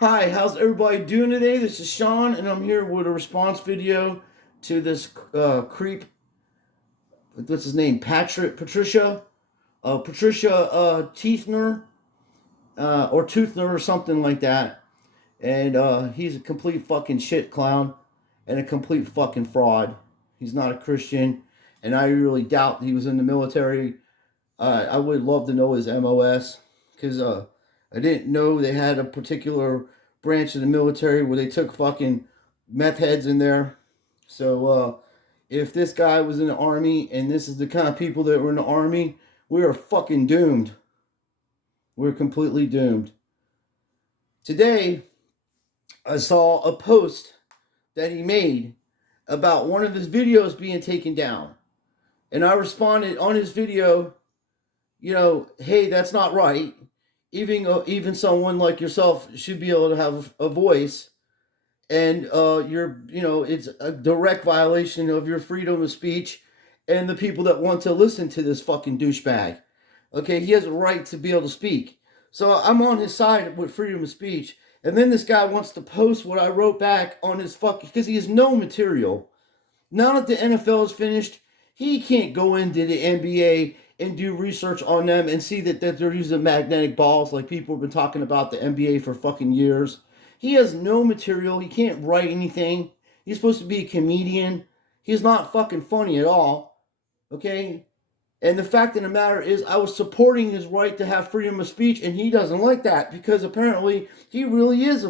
Hi, how's everybody doing today? This is Sean, and I'm here with a response video to this creep. What's his name? Patricia, Teeth-ner, or Troothner, or something like that. And he's a complete fucking shit clown and a complete fucking fraud. He's not a Christian, and I really doubt he was in the military. I would love to know his MOS because I didn't know they had a particular branch of the military where they took fucking meth heads in there. So if this guy was in the army and this is the kind of people that were in the army, we are fucking doomed. We're completely doomed. Today, I saw a post that he made about one of his videos being taken down. And I responded on his video, hey, that's not right. Even someone like yourself should be able to have a voice, and it's a direct violation of your freedom of speech and the people that want to listen to this fucking douchebag. Okay, he has a right to be able to speak. So I'm on his side with freedom of speech, and then this guy wants to post what I wrote back on his fucking because he has no material. Now that the NFL is finished, he can't go into the NBA and do research on them and see that they're using magnetic balls like people have been talking about the NBA for fucking years. He has no material. He can't write anything. He's supposed to be a comedian. He's not fucking funny at all. Okay? And the fact of the matter is, I was supporting his right to have freedom of speech, and he doesn't like that because apparently he really is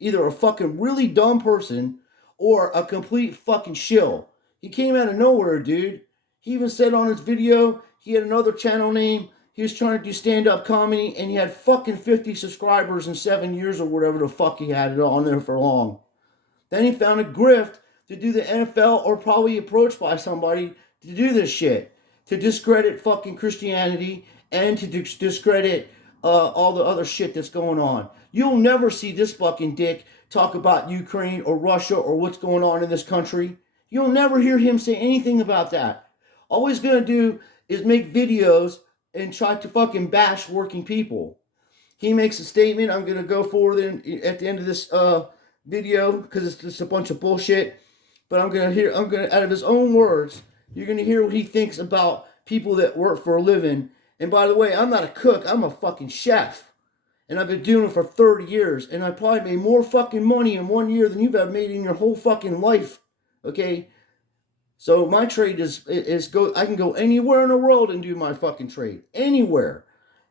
either a fucking really dumb person or a complete fucking shill. He came out of nowhere, dude. He even said on his video he had another channel name. He was trying to do stand-up comedy, and he had fucking 50 subscribers in 7 years or whatever the fuck he had it on there for long. Then he found a grift to do the NFL or probably approached by somebody to do this shit. To discredit fucking Christianity and to discredit all the other shit that's going on. You'll never see this fucking dick talk about Ukraine or Russia or what's going on in this country. You'll never hear him say anything about that. All he's gonna do is make videos and try to fucking bash working people. He makes a statement. I'm gonna go forward at the end of this video because it's just a bunch of bullshit. But I'm gonna out of his own words, you're gonna hear what he thinks about people that work for a living. And by the way, I'm not a cook. I'm a fucking chef. And I've been doing it for 30 years. And I probably made more fucking money in 1 year than you've ever made in your whole fucking life. Okay? So my trade is go. I can go anywhere in the world and do my fucking trade. Anywhere.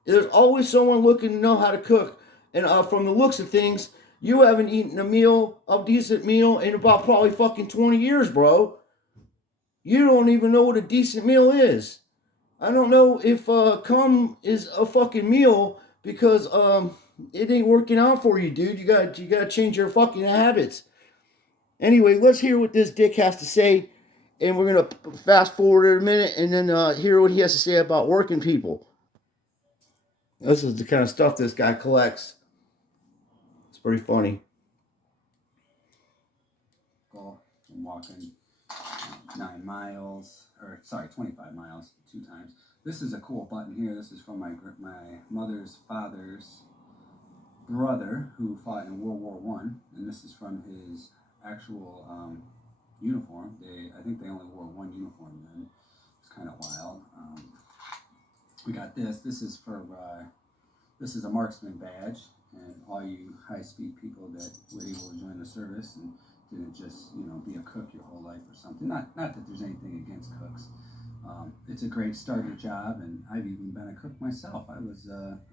There's always someone looking to know how to cook. And from the looks of things, you haven't eaten a decent meal in about probably fucking 20 years, bro. You don't even know what a decent meal is. I don't know if cum is a fucking meal because it ain't working out for you, dude. You gotta change your fucking habits. Anyway, let's hear what this dick has to say, and we're gonna fast forward in a minute and then hear what he has to say about working people. This is the kind of stuff this guy collects. It's pretty funny. I'm walking 9 miles, or sorry, 25 miles 2 times. This is a cool button here. This is from my mother's father's brother who fought in World War One, and this is from his actual uniform. I think they only wore one uniform then. It's kind of wild. We got this. This is a marksman badge, and all you high-speed people that were able to join the service and didn't just be a cook your whole life or something. Not that there's anything against cooks. It's a great starter job, and I've even been a cook myself. I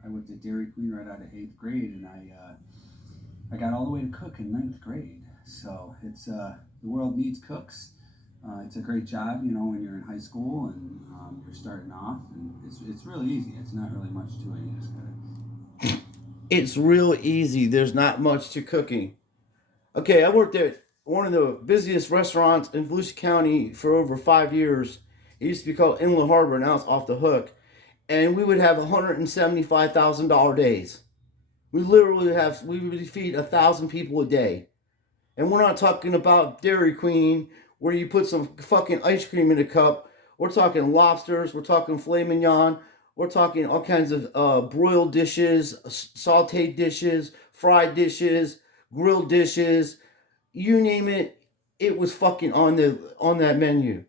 worked at Dairy Queen right out of 8th grade, and I got all the way to cook in 9th grade. So it's the world needs cooks. It's a great job, when you're in high school and you're starting off, and it's really easy. It's not really much to it. You just gotta. It's real easy. There's not much to cooking. Okay, I worked at one of the busiest restaurants in Volusia County for over 5 years. It used to be called Inland Harbor, now it's off the hook. And we would have $175,000 days. We would feed 1,000 people a day. And we're not talking about Dairy Queen, where you put some fucking ice cream in a cup. We're talking lobsters, we're talking filet mignon, We're talking all kinds of broiled dishes, sauteed dishes, fried dishes, grilled dishes, you name it, it was fucking on that menu.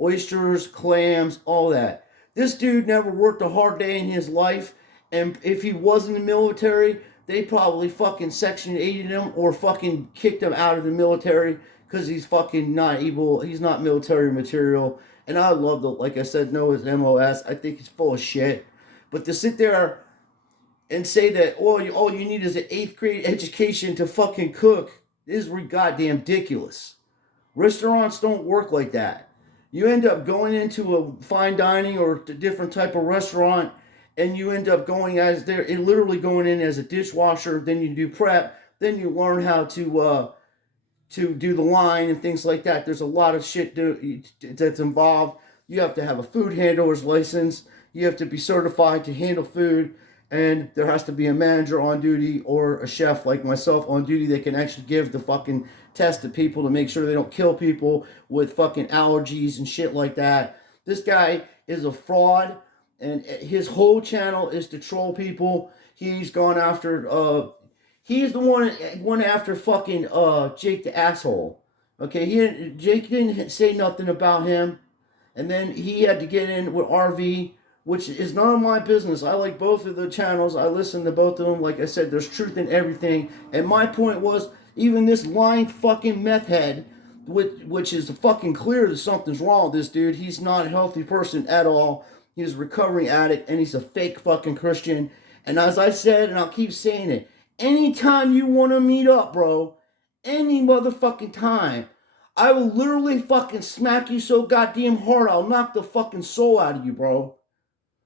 Oysters, clams, all that. This dude never worked a hard day in his life, and if he was in the military, they probably fucking Section 8'd him or fucking kicked him out of the military because he's fucking not able. He's not military material. And I love the, like I said, know his MOS. I think he's full of shit. But to sit there and say that all you need is an 8th grade education to fucking cook is goddamn ridiculous. Restaurants don't work like that. You end up going into a fine dining or a different type of restaurant, and you end up going as there, literally going in as a dishwasher. Then you do prep. Then you learn how to do the line and things like that. There's a lot of shit that's involved. You have to have a food handler's license. You have to be certified to handle food. And there has to be a manager on duty or a chef like myself on duty that can actually give the fucking test to people to make sure they don't kill people with fucking allergies and shit like that. This guy is a fraud, and his whole channel is to troll people. He's gone after he's the one after fucking Jake the asshole. Okay, Jake didn't say nothing about him, and then he had to get in with RV, which is none of my business. I like both of the channels. I listen to both of them. Like I said, there's truth in everything. And my point was, even this lying fucking meth head, which is fucking clear that something's wrong with this dude. He's not a healthy person at all. He's a recovering addict, and he's a fake fucking Christian. And as I said, and I'll keep saying it, anytime you want to meet up, bro, any motherfucking time, I will literally fucking smack you so goddamn hard I'll knock the fucking soul out of you, bro.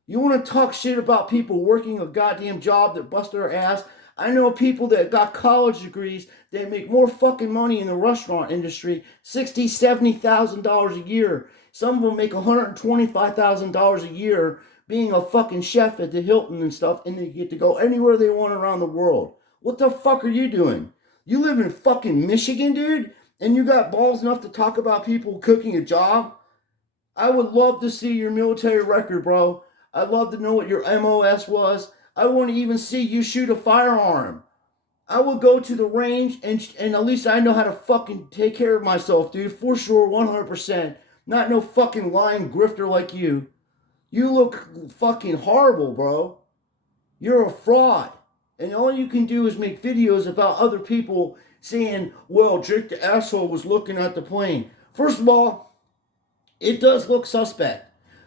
You want to talk shit about people working a goddamn job that bust their ass? I know people that got college degrees that make more fucking money in the restaurant industry, $60,000, $70,000 a year. Some of them make $125,000 a year being a fucking chef at the Hilton and stuff, and they get to go anywhere they want around the world. What the fuck are you doing? You live in fucking Michigan, dude, and you got balls enough to talk about people cooking a job? I would love to see your military record, bro. I'd love to know what your MOS was. I want to even see you shoot a firearm. I will go to the range and at least I know how to fucking take care of myself, dude. For sure, 100%. Not no fucking lying grifter like you. You look fucking horrible, bro. You're a fraud. And all you can do is make videos about other people saying, well, Jake the asshole was looking at the plane. First of all, it does look suspect.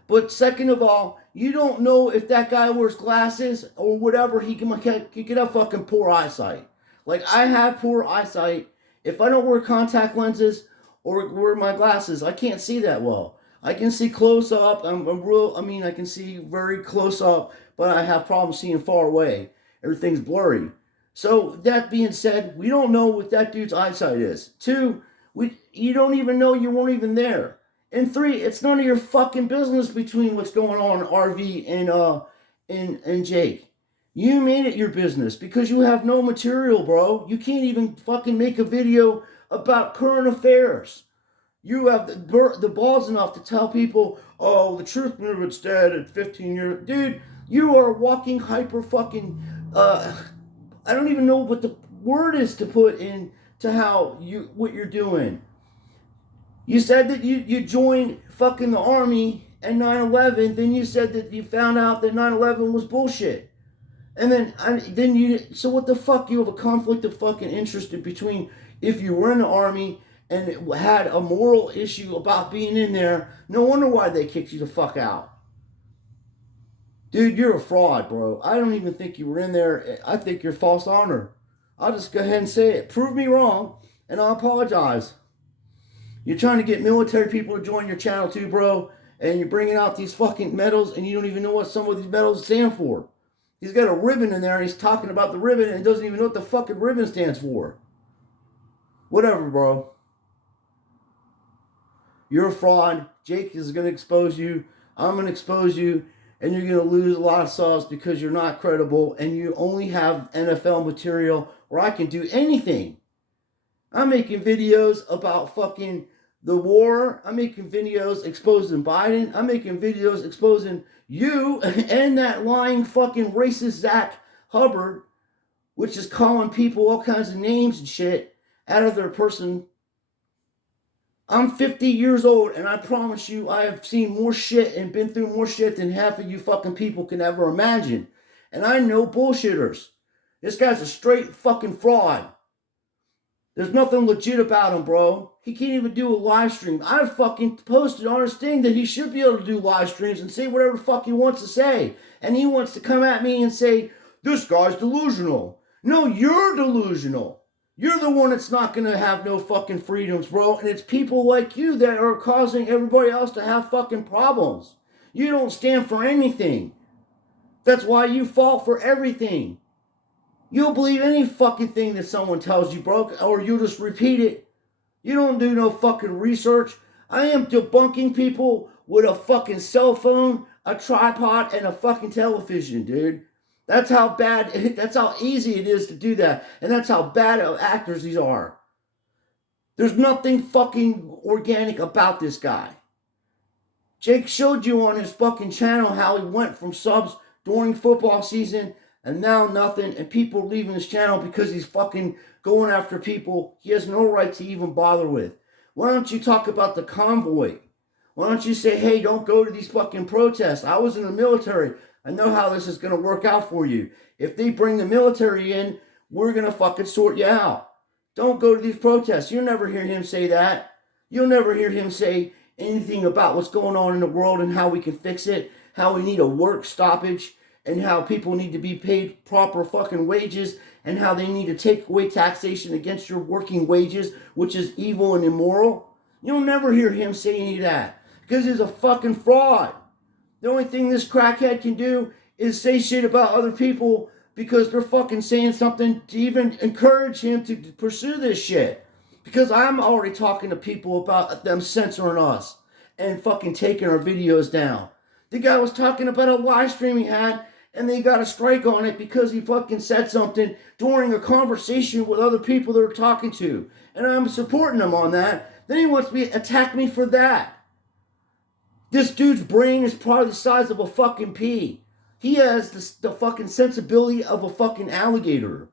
But second of all, you don't know if that guy wears glasses or whatever. He could have fucking poor eyesight. Like, I have poor eyesight. If I don't wear contact lenses or wear my glasses, I can't see that well. I can see close up. I can see very close up, but I have problems seeing far away. Everything's blurry. So that being said, we don't know what that dude's eyesight is. 2, you don't even know you weren't even there. And 3, it's none of your fucking business between what's going on in RV and Jake. You made it your business because you have no material, bro. You can't even fucking make a video about current affairs. You have the balls enough to tell people, oh, the Troothner was dead at 15 years. Dude, you are walking hyper fucking, I don't even know what the word is to put in to what you're doing. You said that you joined fucking the army at 9/11. Then you said that you found out that 9/11 was bullshit. And so what the fuck? You have a conflict of fucking interest between if you were in the army and it had a moral issue about being in there. No wonder why they kicked you the fuck out. Dude, you're a fraud, bro. I don't even think you were in there. I think you're false honor. I'll just go ahead and say it. Prove me wrong, and I'll apologize. You're trying to get military people to join your channel too, bro. And you're bringing out these fucking medals, and you don't even know what some of these medals stand for. He's got a ribbon in there, and he's talking about the ribbon, and he doesn't even know what the fucking ribbon stands for. Whatever, bro. You're a fraud. Jake is going to expose you. I'm going to expose you. And you're going to lose a lot of subs because you're not credible, and you only have NFL material where I can do anything. I'm making videos about fucking the war. I'm making videos exposing Biden. I'm making videos exposing you and that lying fucking racist Zach Hubbard, which is calling people all kinds of names and shit out of their person. I'm 50 years old, and I promise you, I have seen more shit and been through more shit than half of you fucking people can ever imagine. And I know bullshitters. This guy's a straight fucking fraud. There's nothing legit about him, bro. He can't even do a live stream. I fucking posted on his thing that he should be able to do live streams and say whatever the fuck he wants to say. And he wants to come at me and say, this guy's delusional. No, you're delusional. You're the one that's not going to have no fucking freedoms, bro. And it's people like you that are causing everybody else to have fucking problems. You don't stand for anything. That's why you fall for everything. You'll believe any fucking thing that someone tells you, bro, or you'll just repeat it. You don't do no fucking research. I am debunking people with a fucking cell phone, a tripod, and a fucking television, dude. That's how bad, that's how easy it is to do that. And that's how bad of actors these are. There's nothing fucking organic about this guy. Jake showed you on his fucking channel how he went from subs during football season and now nothing, and people leaving his channel because he's fucking going after people he has no right to even bother with. Why don't you talk about the convoy? Why don't you say, hey, don't go to these fucking protests? I was in the military. I know how this is going to work out for you. If they bring the military in, we're going to fucking sort you out. Don't go to these protests. You'll never hear him say that. You'll never hear him say anything about what's going on in the world and how we can fix it, how we need a work stoppage, and how people need to be paid proper fucking wages, and how they need to take away taxation against your working wages, which is evil and immoral. You'll never hear him say any of that, because he's a fucking fraud. The only thing this crackhead can do is say shit about other people because they're fucking saying something to even encourage him to pursue this shit. Because I'm already talking to people about them censoring us and fucking taking our videos down. The guy was talking about a live stream he had, and they got a strike on it because he fucking said something during a conversation with other people they're talking to. And I'm supporting him on that. Then he wants me to attack me for that. This dude's brain is probably the size of a fucking pea. He has the fucking sensibility of a fucking alligator.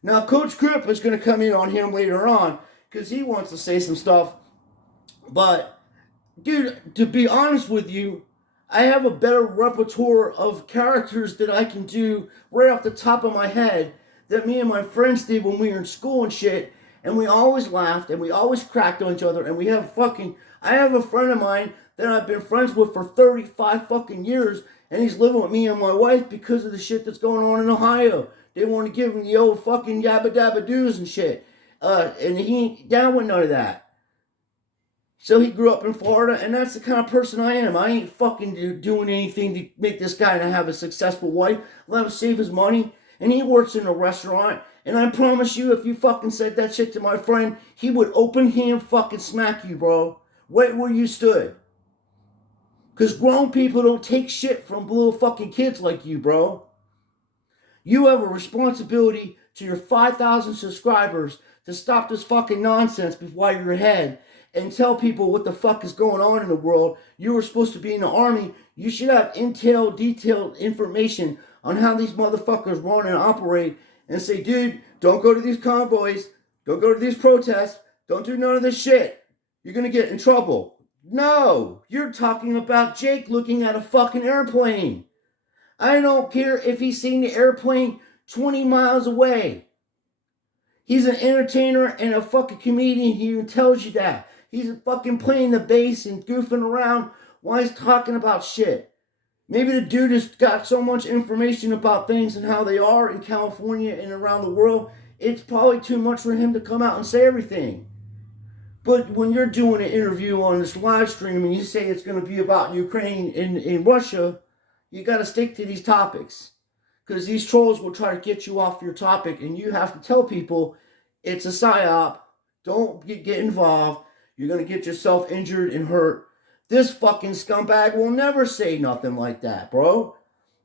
Now, Coach Grip is going to come in on him later on because he wants to say some stuff. But, dude, to be honest with you, I have a better repertoire of characters that I can do right off the top of my head that me and my friends did when we were in school and shit. And we always laughed and we always cracked on each other. And we have fucking... I have a friend of mine that I've been friends with for 35 fucking years. And he's living with me and my wife because of the shit that's going on in Ohio. They want to give him the old fucking yabba dabba doos and shit. And he ain't down with none of that. So he grew up in Florida, and that's the kind of person I am. I ain't fucking doing anything to make this guy have a successful wife. Let him save his money. And he works in a restaurant. And I promise you, if you fucking said that shit to my friend, he would open hand fucking smack you, bro. Right where you stood. Because grown people don't take shit from little fucking kids like you, bro. You have a responsibility to your 5,000 subscribers to stop this fucking nonsense before you're ahead and tell people what the fuck is going on in the world. You were supposed to be in the army. You should have detailed information on how these motherfuckers run and operate and say, dude, don't go to these convoys. Don't go to these protests. Don't do none of this shit. You're going to get in trouble. No, you're talking about Jake looking at a fucking airplane. I don't care if he's seen the airplane 20 miles away. He's an entertainer and a fucking comedian. He even tells you that. He's fucking playing the bass and goofing around while he's talking about shit. Maybe the dude has got so much information about things and how they are in California and around the world, it's probably too much for him to come out and say everything. But when you're doing an interview on this live stream and you say it's going to be about Ukraine and Russia, you got to stick to these topics. Because these trolls will try to get you off your topic, and you have to tell people it's a psyop. Don't get involved. You're going to get yourself injured and hurt. This fucking scumbag will never say nothing like that, bro.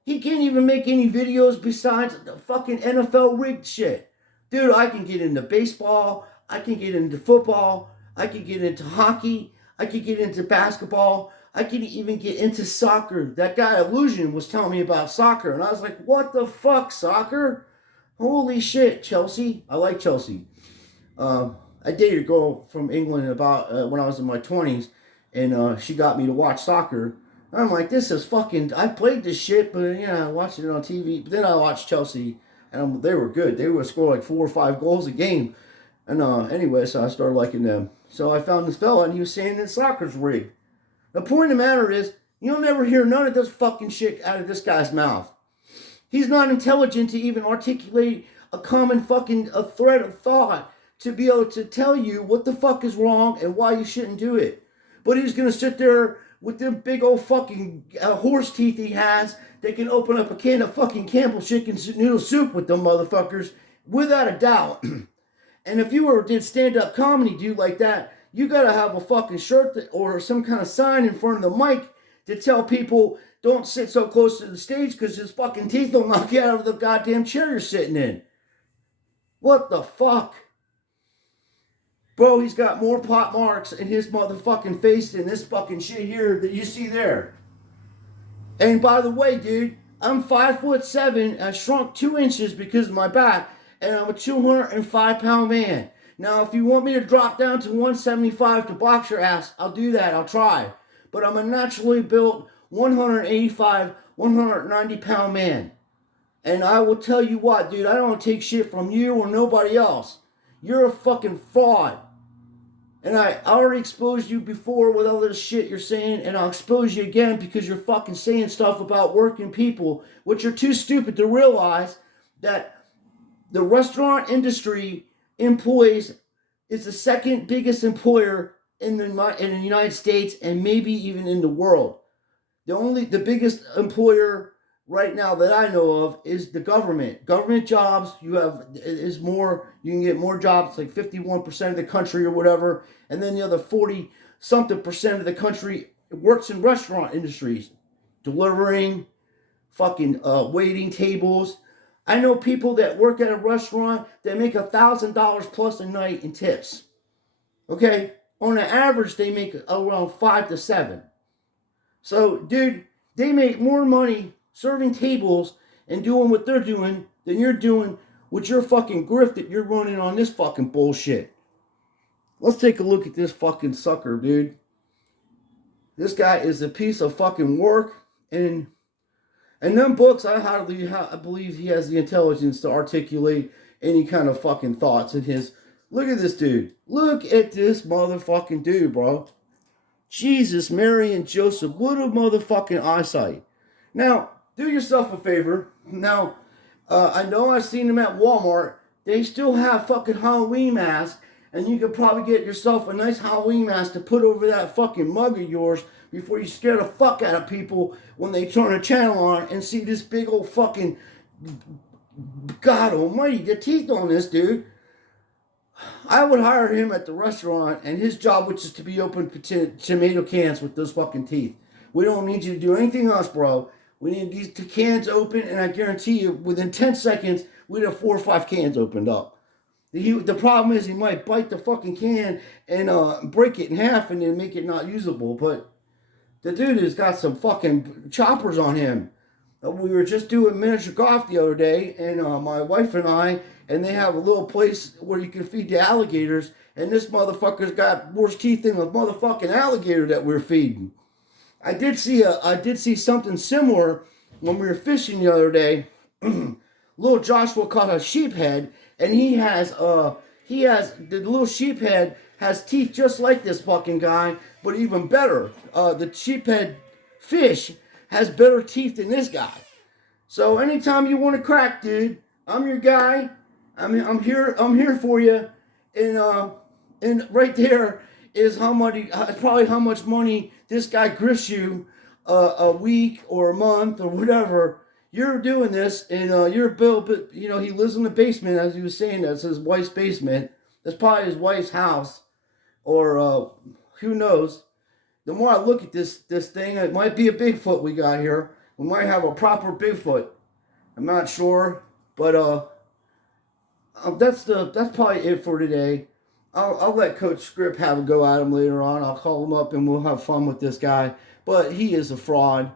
He can't even make any videos besides the fucking NFL rigged shit. Dude, I can get into baseball. I can get into football. I could get into hockey. I could get into basketball. I could even get into soccer. That guy Illusion was telling me about soccer, and I was like, what the fuck, soccer? Holy shit, Chelsea. I like Chelsea. I dated a girl from England about when I was in my 20s, and she got me to watch soccer. I'm like, this is fucking. I played this shit, but I watched it on TV. But then I watched Chelsea, and they were good. They would score like 4 or 5 goals a game. And anyway, so I started liking them. So I found this fella, and he was saying that soccer's rigged. The point of the matter is, you'll never hear none of this fucking shit out of this guy's mouth. He's not intelligent to even articulate a common fucking a thread of thought to be able to tell you what the fuck is wrong and why you shouldn't do it. But he's gonna sit there with them big old fucking horse teeth he has that can open up a can of fucking Campbell chicken noodle soup with them motherfuckers, without a doubt. And if you did stand-up comedy, dude, like that, you gotta have a fucking shirt or some kind of sign in front of the mic to tell people don't sit so close to the stage because his fucking teeth will knock you out of the goddamn chair you're sitting in. What the fuck? Bro, he's got more pot marks in his motherfucking face than this fucking shit here that you see there. And by the way, dude, I'm 5'7". I shrunk 2 inches because of my back, and I'm a 205-pound man. Now, if you want me to drop down to 175 to box your ass, I'll do that. I'll try. But I'm a naturally built 185, 190-pound man. And I will tell you what, dude, I don't take shit from you or nobody else. You're a fucking fraud. And I already exposed you before with all this shit you're saying, and I'll expose you again because you're fucking saying stuff about working people, which are too stupid to realize that the restaurant industry employs is the second biggest employer in the United States and maybe even in the world. The biggest employer right now that I know of is the government. Government jobs, you can get more jobs, like 51% of the country or whatever, and then the other 40 something percent of the country works in restaurant industries, delivering, fucking waiting tables. I know people that work at a restaurant that make $1,000 plus a night in tips. Okay, on an average they make around 5 to 7. So, dude, they make more money serving tables and doing what they're doing than you're doing with your fucking grift that you're running on this fucking bullshit. Let's take a look at this fucking sucker, dude. This guy is a piece of fucking work, and them books, I believe he has the intelligence to articulate any kind of fucking thoughts in his. Look at this dude. Look at this motherfucking dude, bro. Jesus, Mary, and Joseph. What a motherfucking eyesight. Now, do yourself a favor. Now, I know I've seen them at Walmart. They still have fucking Halloween masks, and you could probably get yourself a nice Halloween mask to put over that fucking mug of yours before you scare the fuck out of people when they turn a channel on and see this big old fucking, God almighty, the teeth on this dude. I would hire him at the restaurant, and his job would just to be open tomato cans with those fucking teeth. We don't need you to do anything else, bro. We need these cans open, and I guarantee you, within 10 seconds, we'd have 4 or 5 cans opened up. The problem is he might bite the fucking can and break it in half and then make it not usable. But the dude has got some fucking choppers on him. We were just doing miniature golf the other day, and my wife and I, and they have a little place where you can feed the alligators, and this motherfucker's got worse teeth than the motherfucking alligator that we're feeding. I did see something similar when we were fishing the other day. Little Joshua caught a sheephead, and the little sheephead has teeth just like this fucking guy, but even better. The sheephead fish has better teeth than this guy. So anytime you want to crack, dude, I'm your guy. I'm here for you. And right there is probably how much money this guy grifts you a week or a month or whatever. You're doing this, and you're Bill, but he lives in the basement, as he was saying. That's his wife's basement. That's probably his wife's house, or who knows. The more I look at this thing, it might be a Bigfoot we got here. We might have a proper Bigfoot. I'm not sure, but that's probably it for today. I'll let Coach Script have a go at him later on. I'll call him up and we'll have fun with this guy. But he is a fraud.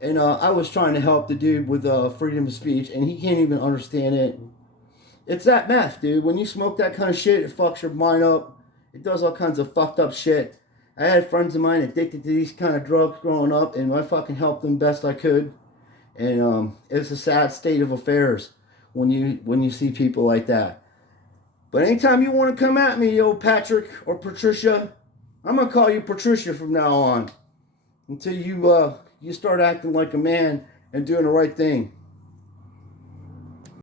And I was trying to help the dude with freedom of speech, and he can't even understand it. It's that meth, dude. When you smoke that kind of shit, it fucks your mind up. It does all kinds of fucked up shit. I had friends of mine addicted to these kind of drugs growing up, and I fucking helped them best I could. And it's a sad state of affairs when you see people like that. But anytime you want to come at me, yo, Patrick or Patricia, I'm gonna call you Patricia from now on until you start acting like a man and doing the right thing.